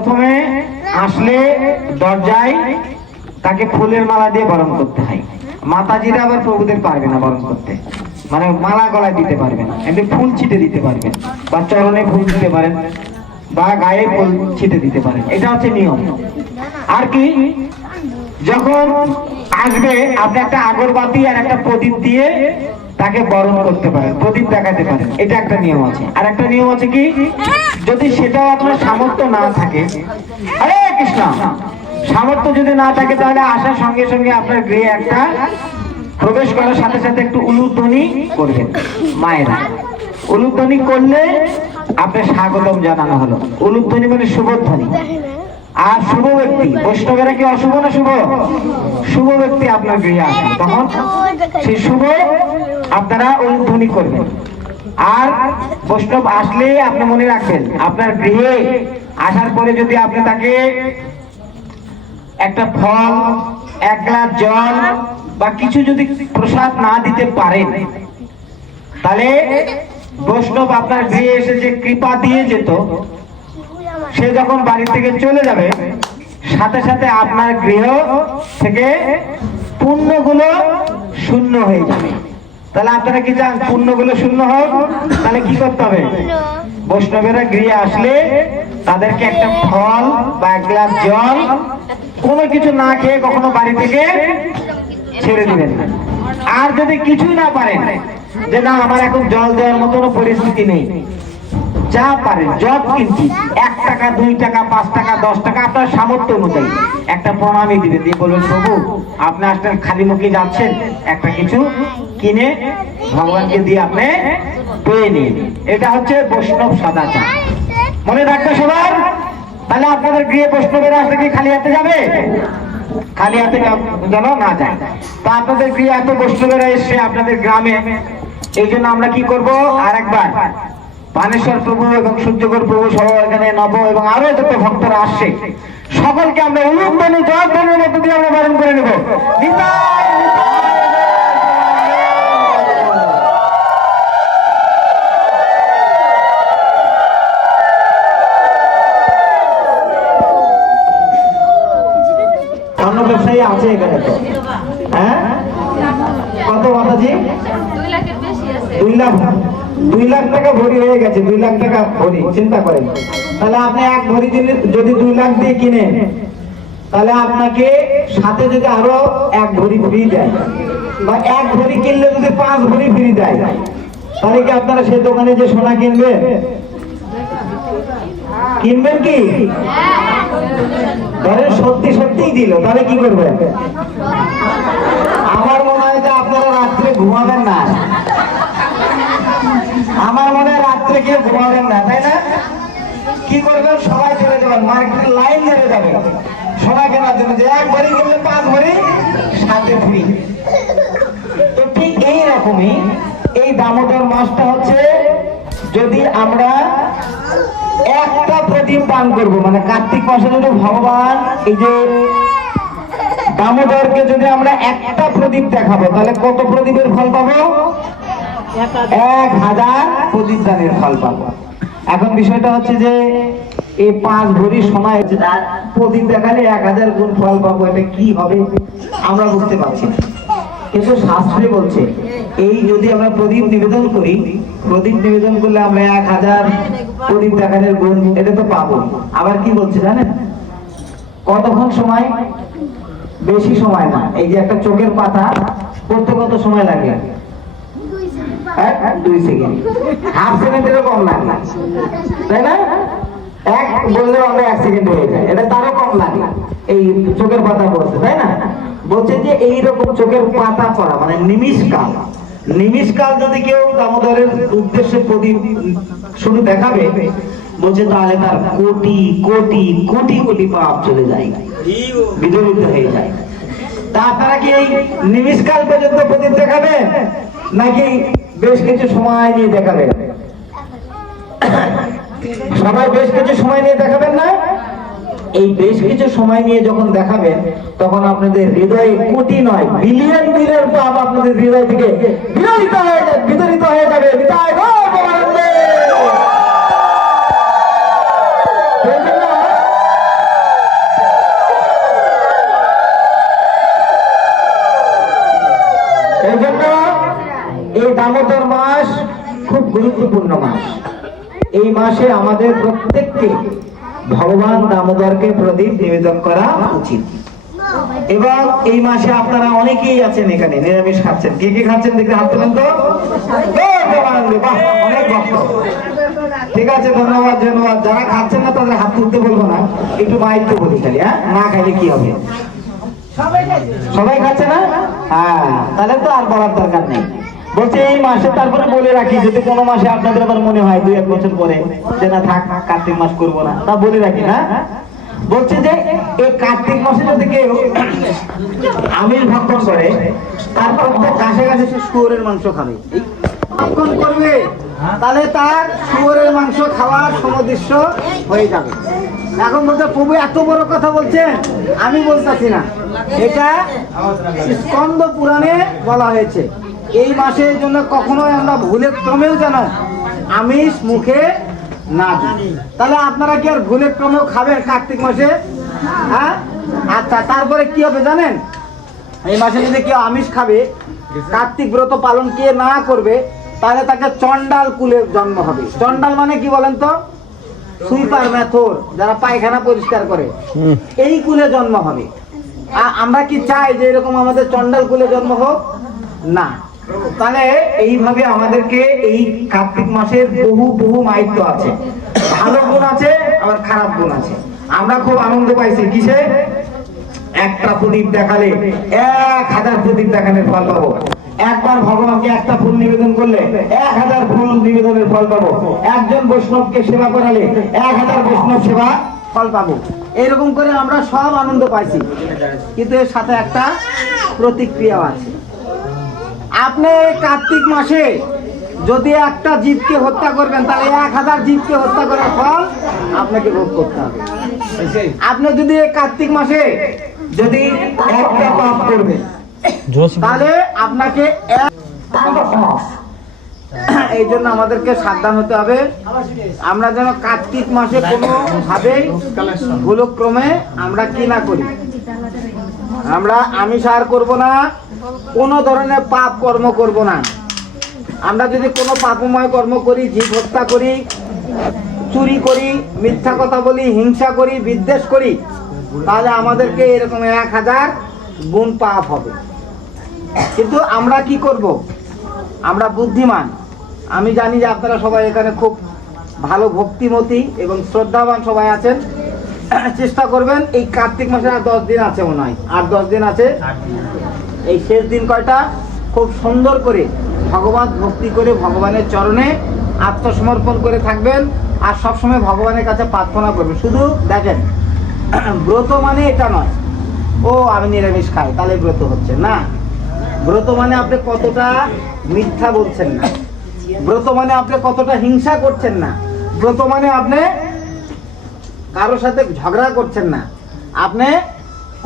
প্রথমে আসলে দরজায় তাকে ফুলের মালা দিয়ে বরণ করতে হয়। মাতাজিরা আবার প্রভুদের পারবে না বরণ করতে। মানে মালা গলায় দিতে পারবে না। এমনি ফুল ছিটে দিতে পারবেন বা চরণে ফুল দিতে পারেন, বা গায়ে ফুল ছিটে দিতে পারেন। এটা হচ্ছে নিয়ম। আর কি? যখন আসবে, আপনি একটা আগরবাতি আর একটা প্রদীপ দিয়ে তাকে বরণ করতে পারেন, প্রদীপ দেখাতে পারেন। এটা একটা নিয়ম আছে। আর একটা নিয়ম আছে কি? যদি সেটাও আপনার সামর্থ্য না থাকে আরে কৃষ্ণ! সামর্থ্য যদি না থাকে, তাহলে আসার সঙ্গে সঙ্গে আপনার গৃহে একটা প্রবেশ করার সাথে সাথে একটু উলুধ্বনি করবেন, মায়েরা। উলুধ্বনি করলে আপনার স্বাগতম জানানো হলো। উলুধ্বনি মানে শুভধ্বনি। আর শুভ ব্যক্তি, বৈষ্ণবেরা কি অশুভ না শুভ? শুভ ব্যক্তি আপনার গৃহে আসে তখন সেই শুভ আপনারা উলুধ্বনি করবেন। আর বৈষ্ণব আসলে আপনি মনে রাখবেন, আপনার গৃহে আসার পরে যদি আপনি তাকে একটা ফল, এক গ্লাস জল বা কিছু যদি প্রসাদ না দিতে পারেন, তাহলে বৈষ্ণব আপনার গৃহে এসে যে কৃপা দিয়ে যেত, সে যখন বাড়ি থেকে চলে যাবে, সাথে সাথে আপনার গৃহ থেকে পুণ্যগুলো শূন্য হয়ে যাবে। তাহলে আপনারা কি চান পুণ্যগুলো শূন্য হোক? তাহলে কি করতে হবে? বৈষ্ণবেরা গৃহে আসলে তাদেরকে একটা ফল বা এক গ্লাস জল কোনো কিছু না খেয়ে কখনো বাড়ি থেকে ছেড়ে দিবেন না। আর যদি কিছুই না পারেন যে না আমার এখন জল দেওয়ার মতন পরিস্থিতি নেই। যা পারেন যত কিনছি এক টাকা দুই টাকা পাঁচ টাকা দশ টাকা আপনার সামর্থ্য অনুযায়ী। একটা প্রণামী দিবেন দিয়ে বলবেন প্রভু আপনি আসলে খালি মুখে যাচ্ছেন একটা কিছু কিনে ভগবানকে দিয়ে আপনি পেয়ে নিন। এটা হচ্ছে বৈষ্ণব সদাচার। মনে রাখবে সবার? তাহলে আপনাদের গৃহে বৈষ্ণবেরা আসলে কি খালি হাতে যাবে? খালি হাতে যেন না যায়। তা আপনাদের গৃহে এত বৈষ্ণবেরা এসে আপনাদের গ্রামে, এই জন্য আমরা কি করব? আর একবার বানেশ্বর প্রভু এবং সূর্যকর প্রভু সহ এখানে নব এবং আরও যত ভক্তরা আসছে, সকলকে আমরা উলুধ্বনি, জয়ধ্বনির মধ্য দিয়ে আমরা বারণ করে নেব নিতাই, নিতাই। অন্য ব্যবসায়ী আছে এখানে তো? হ্যাঁ? কত মাতাজি? দুই লাখ। দুই লাখ টাকা ভরি হয়ে গেছে, দুই লাখ টাকা ভরি, চিন্তা করেন। তাহলে আপনি এক ভরি যদি দুই লাখ দিয়ে কিনেন, তাহলে আপনাকে সাথে যদি আরও এক ভরি ফ্রি দেয়, বা এক ভরি কিনলে যদি পাঁচ ভরি ফ্রি দেয়, তাহলে কি আপনারা সেই দোকানে যে সোনা কিনবেন? কিনবেন কি? ধরেন সত্যি সত্যিই দিল, তাহলে কি করবে? আমার মনে হয় যে আপনারা রাত্রে ঘুমাবেন না। আমার মনে হয় রাত্রে কেউ ঘুমাবেন না, তাই না? কি করবেন? সবাই চলে যাবেন, মার্কেটের লাইন ধরে যাবে সোনা কেনার জন্য যে এক ভরি কিনলে পাঁচ ভরি, সাথে ফ্রি তো ঠিক এই রকমই এই দামোদর মাসটা হচ্ছে যদি আমরা একটা প্রদীপ দান করব। মানে কার্তিক মাসে যদি ভগবান এই যে দামোদরকে যদি আমরা একটা প্রদীপ দেখাবো, তাহলে কত প্রদীপের ফল পাবো? এক হাজার প্রদীপ দানের ফল পাবো। এখন বিষয়টা হচ্ছে যে, এই পাঁচ ভরি আর প্রদীপ দেখালে এক হাজার গুণ ফল পাবো, এটা কি হবে? আমরা বুঝতে পারছি কিন্তু শাস্ত্রে বলছে এই যদি আমরা প্রদীপ নিবেদন করি, প্রদীপ নিবেদন করলে আমরা এক হাজার প্রদীপ দেখানোর গুণ এটা তো পাবো। আবার কি বলছে জানেন? কতক্ষণ সময়? বেশি সময় না। এই যে একটা চোখের পাতা, করতে কত সময় লাগে? চোখের পাতা পড়ছে তাই না? বলছে যে এইরকম চোখের পাতা করা মানে নিমিষকাল নিমিষকাল যদি কেউ দামোদরের উদ্দেশ্যে প্রদীপ শুধু দেখাবে, বলছে তাহলে তার কোটি কোটি কোটি কোটি পাপ চলে যায়। বিদরিত হয়ে যায়। তা কি এই নিমিষকাল পর্যন্ত প্রদীপ দেখাবেন, নাকি বেশ কিছু সময় নিয়ে দেখাবেন? সবাই বেশ কিছু সময় নিয়ে দেখাবেন না? এই বেশ কিছু সময় নিয়ে যখন দেখাবেন, তখন আপনাদের হৃদয়ে কোটি নয়, বিলিয়ন বিলিয়ন পাপ আপনাদের হৃদয় থেকে বিতাড়িত হয়ে যাবে, বিতরিত হয়ে যাবে। এই মাস খুব গুরুত্বপূর্ণ মাস। এই মাসে আমাদের প্রত্যেককে ভগবান দামোদরকে প্রদীপ নিবেদন করা উচিত। এবং এই মাসে আপনারা অনেকেই আছেন এখানে নিরামিষ খাচ্ছেন। কে কে খাচ্ছেন দেখে হাত তোলেন তো? অনেক ভক্ত। ঠিক আছে ধন্যবাদ ধন্যবাদ। যারা খাচ্ছেন না তাদের হাত তুলতে বলব না। একটু মাইকতে বলি খালি হ্যাঁ? না খাইলে কি হবে? সবাই খাচ্ছে না? হ্যাঁ তাহলে তো আর বলার দরকার নেই। বলছে এই মাসে তারপরে বলে রাখি, যদি কোনো মাসে আপনাদের আবার মনে হয় দুই এক বছর পরে যে না থাক, কার্তিক মাস করব না, তা বলে রাখি, না? বলছে যে এই কার্তিক মাসে যদি কেউ আমিষ ভক্ষণ করে তারপর কাছে কাছে শুয়োরের মাংস খাবে। ভক্ষণ করবে, তাহলে তার শুয়োরের মাংস খাওয়ার সমদৃশ্য হয়ে যাবে। এখন বলতে প্রভু এত বড় কথা বলছেন আমি বলতেছি না। এটা স্কন্দ পুরাণে বলা হয়েছে। এই মাসের জন্য কখনোই আমরা ভুলে ক্রমেও যেন আমিষ মুখে না দিই। তাহলে আপনারা কি আর ভুলে ক্রমেও খাবেন কার্তিক মাসে? হ্যাঁ? আচ্ছা তারপরে কি হবে জানেন? এই মাসে যদি কেউ আমিষ খাবে কার্তিক ব্রত পালন কে না করবে তাহলে তাকে চন্ডাল কুলের জন্ম হবে। চন্ডাল মানে কি বলেন তো? সুইপার মেথর যারা পায়খানা পরিষ্কার করে। এই কুলে জন্ম হবে। আমরা কি চাই যে এরকম আমাদের চন্ডাল কুলে জন্ম হোক? না। তাহলে এইভাবে আমাদেরকে এই কার্তিক মাসের বহু বহু মাহিত্য আছে। ভালো গুণ আছে, আবার খারাপ গুণ আছে। আমরা খুব আনন্দ পাইছি, কিসে? একটা প্রদীপ দেখালে এক হাজার প্রদীপ দেখানোর ফল পাবো। একবার ভগবানকে একটা ফুল নিবেদন করলে এক হাজার ফুল নিবেদনের ফল পাবো। একজন বৈষ্ণবকে সেবা করালে এক হাজার বৈষ্ণব সেবা ফল পাবো। এরকম করে আমরা সব আনন্দ পাইছি। কিন্তু এর সাথে একটা প্রতিক্রিয়াও আছে। আপনি কার্তিক মাসে যদি একটা জীবকে হত্যা করবেন, তাহলে এক হাজার জীবকে হত্যা করার ফল আপনাকে ভোগ করতে হবে। আপনি যদি কার্তিক মাসে যদি একটা পাপ করবে তাহলে আপনাকে এই জন্য আমাদেরকে সাবধান হতে হবে। আমরা যেন কার্তিক মাসে কোনো ভাবেই ভুলক্রমে আমরা কি না করি। আমরা আমিষ আর করব না, কোনো ধরনের পাপ কর্ম করব না। আমরা যদি কোনো পাপময় কর্ম করি, জীব হত্যা করি, চুরি করি, মিথ্যা কথা বলি, হিংসা করি, বিদ্বেষ করি, তাহলে আমাদেরকে এরকম এক হাজার গুণ পাপ হবে। কিন্তু আমরা কি করব? আমরা বুদ্ধিমান। আমি জানি যে আপনারা সবাই এখানে খুব ভালো ভক্তিমতী এবং শ্রদ্ধাবান সবাই আছেন। চেষ্টা করবেন, এই কার্তিক মাসে আর দশ দিন আছে মনে হয়। আর দশ দিন আছে এই শেষ দিন কয়টা? খুব সুন্দর করে ভগবান ভক্তি করে ভগবানের চরণে আত্মসমর্পণ করে থাকবেন আর সবসময় ভগবানের কাছে প্রার্থনা করবেন। শুধু দেখেন, ব্রত মানে এটা নয়। ও, আমি নিরামিষ খাই, তাহলে ব্রত হচ্ছে না। ব্রত মানে আপনি কতটা মিথ্যা বলছেন না। ব্রত মানে আপনি কতটা হিংসা করছেন না। ব্রত মানে আপনি কারোর সাথে ঝগড়া করছেন না। আপনি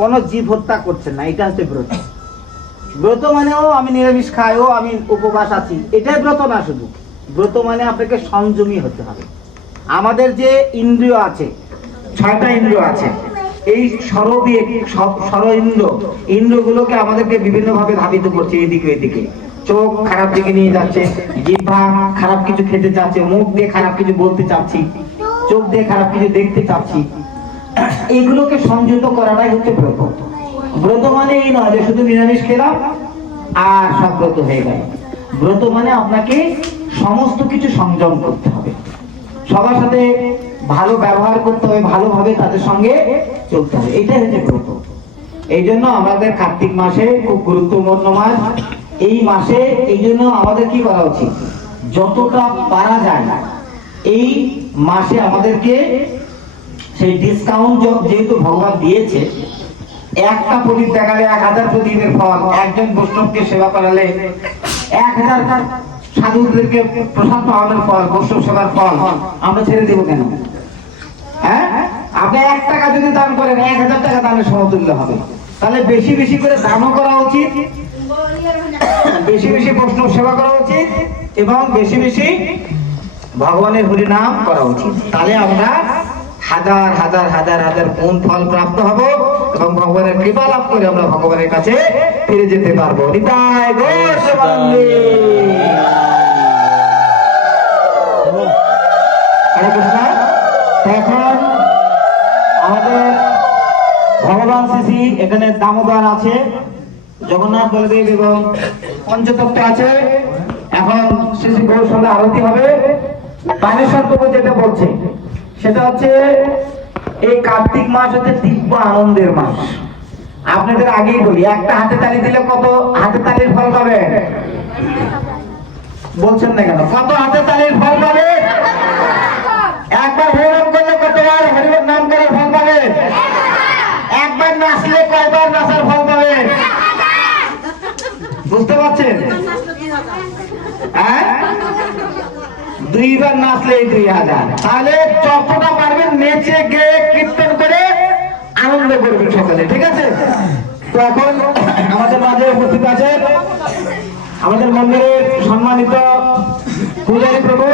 কোনো জীব হত্যা করছেন না। এটা হচ্ছে ব্রত। ব্রত মানে ও, আমি নিরামিষ খাই, ও, আমি উপবাস আছি। এটাই ব্রত না শুধু। ব্রত মানে আপনাকে সংযমী হতে হবে। আমাদের যে ইন্দ্রিয় আছে, ছয়টা ইন্দ্র আছে, এই সরবি সর ইন্দ্র, ইন্দ্রগুলোকে আমাদেরকে বিভিন্ন ভাবে ধাবিত করছে এদিকে এদিকে চোখ খারাপ দিকে নিয়ে যাচ্ছে জিহ্বা খারাপ কিছু খেতে চাচ্ছে, মুখ দিয়ে খারাপ কিছু বলতে চাচ্ছি। চোখ দিয়ে খারাপ কিছু দেখতে চাচ্ছি। এগুলোকে সংযত করাটাই হচ্ছে ব্রত। ব্রত মানে এই নয় যে শুধু নিরামিষ খেলাম আর সব ব্রত হয়ে গেল। ব্রত মানে আপনাকে সমস্ত কিছু সংযম করতে হবে। সবার সাথে ভালো ব্যবহার করতে হবে, ভালোভাবে তাদের সঙ্গে চলতে হবে। এটাই হচ্ছে ব্রত। এই জন্য আমাদের কার্তিক মাসে খুব গুরুত্বপূর্ণ মাস। এই মাসে, এই জন্য আমাদের কি করা উচিত? যতটা পারা যায় এই মাসে আমাদেরকে সেই ডিসকাউন্ট যেহেতু ভগবান দিয়েছে, একটা প্রদীপ দেখালে এক হাজার প্রদীপের ফল, একজন বৈষ্ণবকে সেবা করালে এক হাজার সাধুদেরকে প্রসাদ পাওয়ানোর ফল, বৈষ্ণব সেবার ফল, আমরা ছেড়ে দেবো কেন? হ্যাঁ? আপনি এক টাকা যদি দান করেন, এক হাজার টাকা দানের সমতুল্য হবে। তাহলে বেশি বেশি করে দানও করা উচিত, বেশি বেশি বৈষ্ণব সেবা করা উচিত, এবং বেশি বেশি ভগবানের হরিনাম করা উচিত। তাহলে আমরা হাজার হাজার হাজার হাজার গুণ ফল প্রাপ্ত হব এবং ভগবানের কৃপা লাভ করে আমরা ভগবানের কাছে ফিরে যেতে পারব। নিতাই এখন আমাদের ভগবান শিশি এখানে দামোদর আছে, জগন্নাথ বলদেব এবং পঞ্চতত্ত্ব আছে। এখন শ্রী শিশি গৌর আরতি হবে। বানেশ্বর প্রভু যেটা বলছে, সেটা হচ্ছে এই কার্তিক মাস হচ্ছে দিব্য আনন্দের মাস। আপনাদের আগেই বলি, একটা হাতে তালি দিলে কত হাতে তালির ফল পাবে? বলছেন না কেন? কত হাতে তালির ফল পাবে? একবার হরিনাম করলে কতবার হরিনাম নাম করে ফল পাবে। একবার নাচলে কয়বার নাচার ফল পাবে? বুঝতে পারছেন? হ্যাঁ? দুইবার নাচলে দুই হাজার। তাহলে যতটা পারবেন নেচে গেয়ে কীর্তন করে আনন্দ করবেন সকালে, ঠিক আছে? তো এখন আমাদের মাঝে উপস্থিত আছে আমাদের মন্দিরের সম্মানিত পূজারী প্রভু।